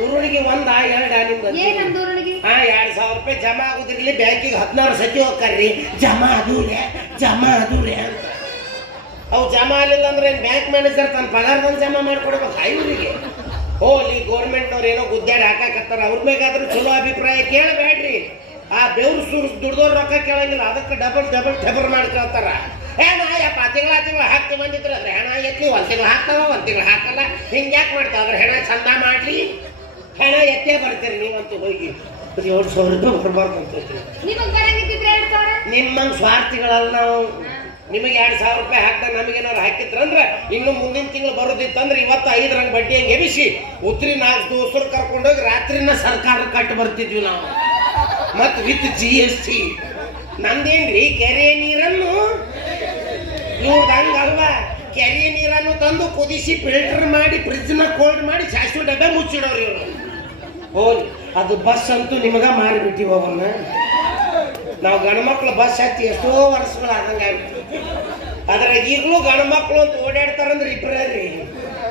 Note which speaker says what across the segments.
Speaker 1: ಊರುಳಿಗೆ ಒಂದ ಎರಡ ನಿಮ್ದು
Speaker 2: ಏನು
Speaker 1: ಹಾ ಎರಡ್ ಸಾವಿರ ರೂಪಾಯಿ ಜಮಾ ಆಗುದಿರ್ಲಿ ಬ್ಯಾಂಕಿಗೆ ಹದಿನಾರು ಸತಿ ಹೋಗ್ತಾರ್ರಿ ಜಮಾ ಅದೂರೆ ಜಮಾ ಅದೂರೆ ಅಂತ. ಅವು ಜಮಾ ಆಗಲಿಲ್ಲ ಅಂದ್ರೆ ಬ್ಯಾಂಕ್ ಮ್ಯಾನೇಜರ್ ತನ್ನ ಪಗಾರದಲ್ಲಿ ಜಮಾ ಮಾಡ್ಕೊಡ್ಬೇಕು ಇವರಿಗೆ ಹೋಲಿ ಗೌರ್ಮೆಂಟ್ನವ್ರು ಏನೋ ಗುದ್ದಾಡಿ ಹಾಕಾಕತ್ತಾರ. ಅವ್ರ ಮೇಗಾದ್ರೂ ಚಲೋ ಅಭಿಪ್ರಾಯ ಕೇಳಬೇಡ್ರಿ. ಆ ಬೆವ್ರು ಸುರ್ ದುಡ್ದವ್ರ ರೊಕ್ಕ ಕೇಳಂಗಿಲ್ಲ. ಅದಕ್ಕೆ ಡಬಲ್ ಡಬಲ್ ಡಬಲ್ ಮಾಡ್ಕೊಳ್ತಾರ ಕೇಳ್ತಾರ. ಏನ ಯಪ್ಪ ತಿಂಗಳ ತಿಂಗಳ ಹಾಕ್ತಿ ಬಂದಿದ್ರ ಅಂದ್ರೆ ಹೆಣ ಎತ್ತಿ ಒಂದು ತಿಂಗಳು ಹಾಕ್ತಾವ ಒಂದು ತಿಂಗಳು ಹಾಕಲ್ಲ. ಹಿಂಗೆ ಯಾಕೆ ಮಾಡ್ತಾವ ಅದ್ರ ಹೆಣ ಚಂದ ಮಾಡ್ಲಿ. ಹೆಣ ಎತ್ತೇ ಬರ್ತೀರಿ ನೀವಂತೂ ಹೋಗಿ. ಎರಡು ಏಳು ಸಾವಿರ ರೂಪಾಯಿ ಬರಬಾರ್ದು ಅಂತ ನಿಮ್ಮಂಗ್ ಸ್ವಾರ್ಥಿಗಳಲ್ಲ ನಾವು. ನಿಮಗೆ ಎರಡು ಸಾವಿರ ರೂಪಾಯಿ ಹಾಕ್ದಾಗ ನಮಗೇನಾದ್ರು ಹಾಕಿದ್ರಂದ್ರೆ ಇನ್ನು ಮುಂದಿನ ತಿಂಗಳು ಬರೋದಿತ್ತಂದ್ರೆ ಇವತ್ತು ಐದರಂಗೆ ಬಡ್ಡಿ ಹಂಗೆ ಎಬಿಸಿ ಉತ್ರಿ ನಾಲ್ಕು ದೋಸ್ತರು ಕರ್ಕೊಂಡೋಗಿ ರಾತ್ರಿನ ಸರ್ಕಾರ ಕಟ್ಟು ಬರ್ತಿದ್ವಿ ನಾವು. ಮತ್ತು ವಿತ್ ಜಿ ಎಸ್ ಟಿ ನಮ್ದೇನ್ರಿ ಕೆರೆ ನೀರನ್ನು? ಅಲ್ವಾ? ಕೆರೆ ನೀರನ್ನು ತಂದು ಕುದಿಸಿ ಫಿಲ್ಟರ್ ಮಾಡಿ ಫ್ರಿಜ್ನ ಕೋಲ್ಡ್ ಮಾಡಿ ಶಾಶ್ವತ ಡಬ್ಬೆ ಮುಚ್ಚಿಡೋರು ಇವರು. ಹೋಗಿ ಅದು ಬಸ್ ಅಂತೂ ನಿಮಗ ಮಾರಿಬಿಟ್ಟಿವ ಅವನ್ನ. ನಾವು ಗಂಡ್ಮಕ್ಳು ಬಸ್ ಹತ್ತಿ ಎಷ್ಟೋ ವರ್ಷಗಳು ಆದಂಗೆ ಆಗ್ಬಿಟ್ಟು ಅದ್ರಾಗ ಈಗಲೂ ಗಂಡ್ಮಕ್ಳು ಅಂತ ಓಡಾಡ್ತಾರಂದ್ರೆ ಇಬ್ಬರೇ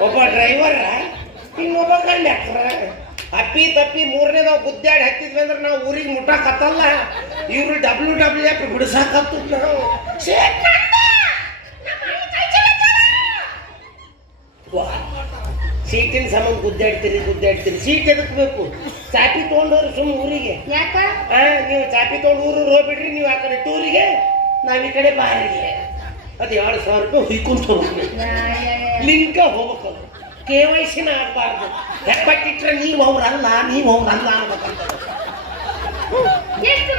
Speaker 1: ಒಬ್ಬ ಡ್ರೈವರ ಇನ್ನೊಬ್ಬ ಗಂಡ. ಅಪ್ಪಿ ತಪ್ಪಿ ಮೂರನೇದಾವ್ ಗುದ್ದಾಡಿ ಹತ್ತಿದ್ವಿ ಅಂದ್ರೆ ನಾವು ಊರಿಗೆ ಮುಟ್ಟಕತ್ತಲ್ಲ. ಇವ್ರು ಡಬ್ಲ್ಯೂ ಡಬ್ಲ್ಯೂ ಎಫ್ ಬಿಡಿಸಾಕತ್ತು ನಾವು ಶೇಕ್ ಮಾಡ್ದ! ನಮ್ಮ ಮನೆ ಕೈ ಚಲೋ ವಾ. ಸೀಟಿನ ಸಂಬಂಧ ಗುದ್ದಾಡ್ತೀರಿ ಗುದ್ದಾಡ್ತೀರಿ ಸೀಟ್ ಎದಕ್ ಬೇಕು? ಚಾಪಿ ತೊಗೊಂಡವ್ರು ಸುಮ್ಮ ಊರಿಗೆ.
Speaker 2: ಯಾಕ?
Speaker 1: ಆ, ನೀವು ಚಾಪಿ ತೊಗೊಂಡು ಊರು ಹೋಗ್ಬಿಡ್ರಿ ನೀವು ಆ ಕಡೆ ಟೂರಿಗೆ ನಾವ್ ಈ ಕಡೆ ಬಾರಿಗೆ. ಅದು ಎರಡು ಸಾವಿರ ರೂಪಾಯಿ ಹುಯ್ಕೊಂತ ಹೋಗ್ಬೇಕು. ಲಿಂಕ ಹೋಗ್ಬೇಕು ಕೆ ವೈ ಸಿನ ಆಗ್ಬಾರ್ದು. ಹೆಪ್ಪಟ್ಟಿಟ್ರೆ ನೀವು ಅವ್ರಲ್ಲ ನೀವು ಅವ್ರಲ್ಲ ಅನ್ಬೇಕಂತ
Speaker 2: ಎಷ್ಟು